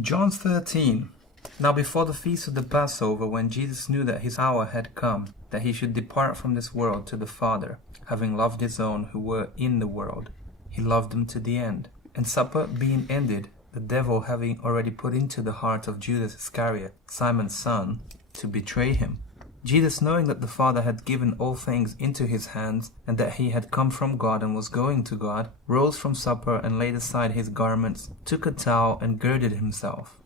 John 13. Now before the feast of the Passover, when Jesus knew that his hour had come, that he should depart from this world to the Father, having loved his own who were in the world, he loved them to the end. And supper being ended, the devil having already put into the heart of Judas Iscariot, Simon's son, to betray him. Jesus, knowing that the Father had given all things into his hands, and that he had come from God and was going to God, rose from supper and laid aside his garments, took a towel and girded himself.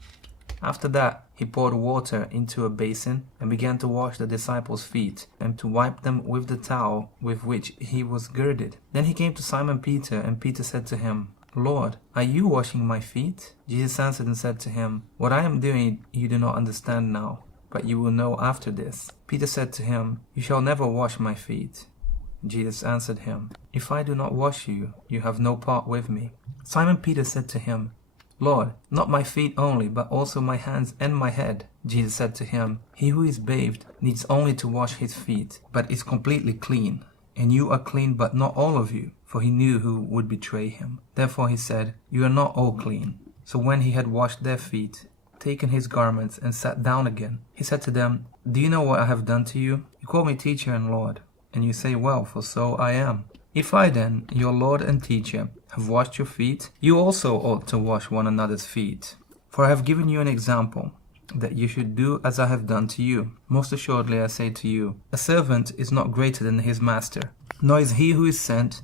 After that, he poured water into a basin and began to wash the disciples' feet and to wipe them with the towel with which he was girded. Then he came to Simon Peter, and Peter said to him, Lord, are you washing my feet? Jesus answered and said to him, What I am doing you do not understand now, but you will know after this. Peter said to him, You shall never wash my feet. Jesus answered him, If I do not wash you, you have no part with me. Simon Peter said to him, Lord, not my feet only, but also my hands and my head. Jesus said to him, He who is bathed needs only to wash his feet, but is completely clean. And you are clean, but not all of you. For he knew who would betray him. Therefore he said, You are not all clean. So when he had washed their feet, taken his garments, and sat down again, he said to them, Do you know what I have done to you? You call me teacher and Lord, and you say, Well, for so I am. If I then, your Lord and teacher, have washed your feet, you also ought to wash one another's feet. For I have given you an example, that you should do as I have done to you. Most assuredly I say to you, a servant is not greater than his master, nor is he who is sent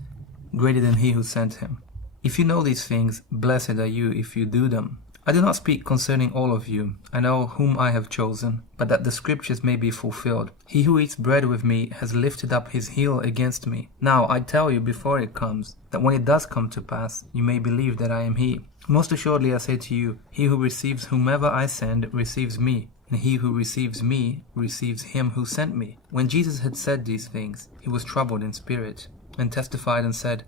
greater than he who sent him. If you know these things, blessed are you if you do them. I do not speak concerning all of you. I know whom I have chosen, but that the scriptures may be fulfilled. He who eats bread with me has lifted up his heel against me. Now I tell you before it comes, that when it does come to pass, you may believe that I am he. Most assuredly I say to you, he who receives whomever I send receives me, and he who receives me receives him who sent me. When Jesus had said these things, he was troubled in spirit, and testified and said,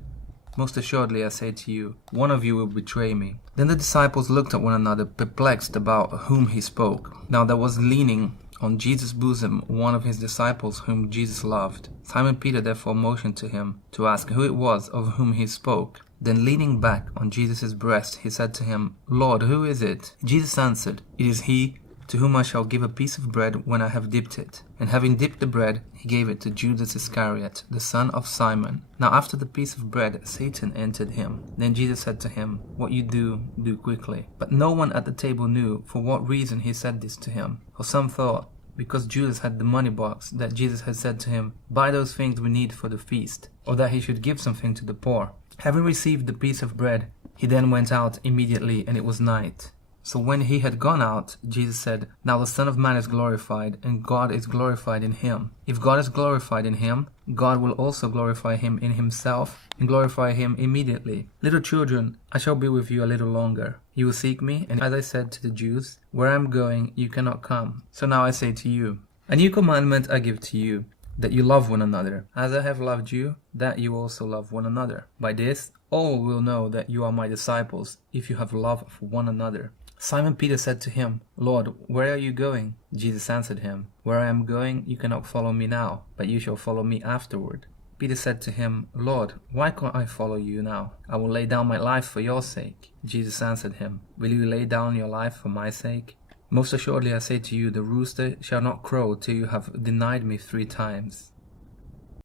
Most assuredly I say to you, one of you will betray me. Then the disciples looked at one another, perplexed about whom he spoke. Now there was leaning on Jesus' bosom one of his disciples whom Jesus loved. Simon Peter therefore motioned to him to ask who it was of whom he spoke. Then leaning back on Jesus' breast, he said to him, Lord, who is it? Jesus answered, It is he to whom I shall give a piece of bread when I have dipped it. And having dipped the bread, he gave it to Judas Iscariot, the son of Simon. Now after the piece of bread, Satan entered him. Then Jesus said to him, What you do, do quickly. But no one at the table knew for what reason he said this to him. For some thought, because Judas had the money box, that Jesus had said to him, Buy those things we need for the feast, or that he should give something to the poor. Having received the piece of bread, he then went out immediately, and it was night. So when he had gone out, Jesus said, Now the Son of Man is glorified, and God is glorified in him. If God is glorified in him, God will also glorify him in himself, and glorify him immediately. Little children, I shall be with you a little longer. You will seek me, and as I said to the Jews, Where I am going, you cannot come. So now I say to you, A new commandment I give to you, that you love one another. As I have loved you, that you also love one another. By this, all will know that you are my disciples, if you have love for one another. Simon Peter said to him, Lord, where are you going? Jesus answered him, Where I am going, you cannot follow me now, but you shall follow me afterward. Peter said to him, Lord, why can't I follow you now? I will lay down my life for your sake. Jesus answered him, Will you lay down your life for my sake? Most assuredly I say to you, the rooster shall not crow till you have denied me 3 times.